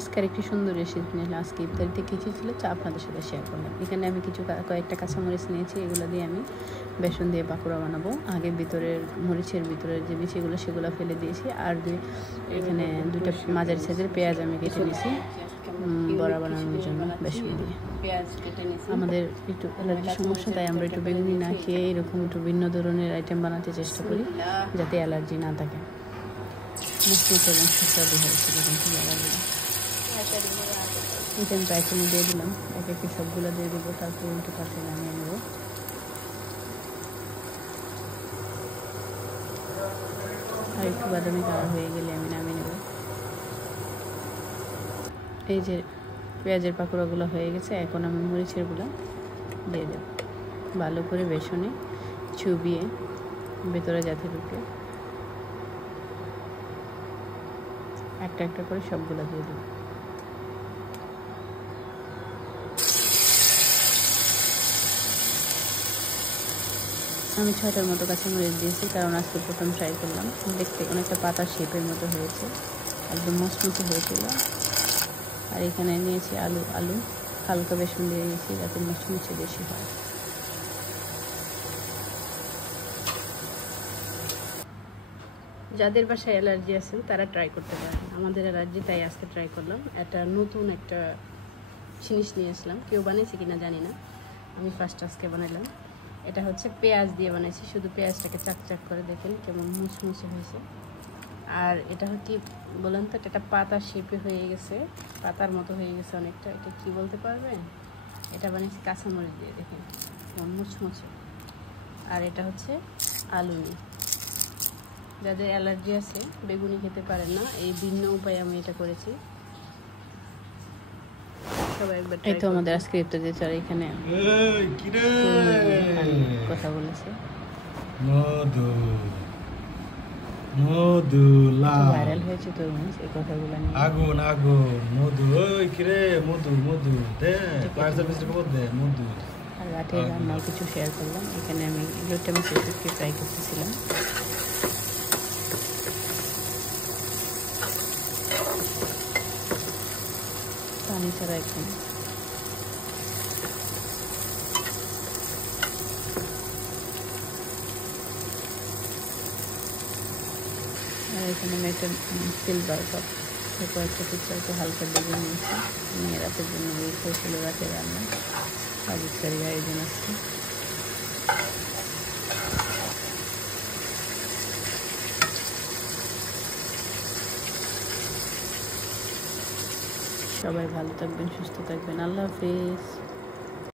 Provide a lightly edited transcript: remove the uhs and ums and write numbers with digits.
আজকের একটি সুন্দর রেসিপি নিলাম। আজকে ইফতারিতে কিছু ছিল চা আপনাদের সাথে শেয়ার করলাম। এখানে আমি কয়েকটা কাঁচামরিচ নিয়েছি, এগুলো দিয়ে আমি বেসন দিয়ে পাকোড়া বানাবো। আগে মরিচের ভিতরের যে বিচিগুলো সেগুলো ফেলে দিয়েছি, আর এখানে দুটো মাঝারি সাইজের পেঁয়াজ আমি কেটে নিয়েছি বড়া বানানোর জন্য বেসন দিয়ে। আমাদের একটু অ্যালার্জির সমস্যা, তাই আমরা একটু বেগুনি না খেয়ে এরকম একটু ভিন্ন ধরনের আইটেম বানাতে চেষ্টা করি যাতে অ্যালার্জি না থাকে। মুসমুস এবং সুস্বাদু হয়েছে যখন থেকে অ্যালার্জি। এটা আমি প্রায়খানি দিয়ে দিলাম, এক একটি সবগুলো দিয়ে দেবো, তারপর উল্টো পাশে নামিয়ে নেবো। আর একটু বাদামি কালার হয়ে গেলে আমি নামিয়ে নেব। এই যে পেঁয়াজের পাকোড়াগুলো হয়ে গেছে, এখন আমি মরিচেরগুলো দিয়ে দেব। ভালো করে বেসনে চুবিয়ে ভেতরে যাতে ঢুকে একটা একটা করে সবগুলো দিয়ে দেব। আমি 6টার মতো কাঁচামরিচ দিয়েছি, কারণ আজকে প্রথম ট্রাই করলাম। দেখতে অনেকটা পাতার শেপের মতো হয়েছে, একদম মচমচে হয়েছিল। আর এখানে নিয়েছি আলু হালকা বেসন দিয়ে দিয়েছি যাতে মচমচে বেশি হয়। যাদের বাসায় অ্যালার্জি আছেন তারা ট্রাই করতে পারেন। আমাদের অ্যালার্জি, তাই আজকে ট্রাই করলাম। এটা নতুন একটা জিনিস নিয়ে আসলাম, কেউ বানিয়েছে কিনা জানি না, আমি ফার্স্ট আজকে বানালাম। এটা হচ্ছে পেঁয়াজ দিয়ে বানাইছি, শুধু পেঁয়াজটাকে চাক করে দেখেন কেমন মুচমুচে হয়েছে। আর এটা কি বলেন তো, এটা পাতার শেপে হয়ে গেছে, পাতার মতো হয়ে গেছে অনেকটা। এটা কি বলতে পারবেন? এটা বানিয়েছি কাঁচামরিচ দিয়ে, দেখেন কেমন মুচমুচে। আর এটা হচ্ছে আলু নিয়ে। যাদের অ্যালার্জি আছে, বেগুনি খেতে পারেন না, এই ভিন্ন উপায়ে আমি এটা করেছি। এই তো আমাদের আজকে ইফতার দিয়ে চলে। এখানে কথা বলেছে ভাইরাল হয়েছে তরমুজ, এই কথাগুলো নিয়ে। আগুন মধু, ওই কিরে মধু দে, পার্সেল দে মধু। আর রাতে রান্নাও কিছু শেয়ার করলাম। এখানে আমি লোটে মাছের শুটকি ফ্রাই করতেছিলাম। পানি ছাড়া এখন। আর এখানে আমি একটা সিলভার কাপ কয়েকটা পিকচারকে হালকা ডেবে নিয়েছি। নিয়ে রাতের জন্য এই হয়েছিল রাতে রান্না। আর ইফতারি আয়োজন আসছে। সবাই ভালো থাকবেন, সুস্থ থাকবেন। আল্লাহ হাফিজ।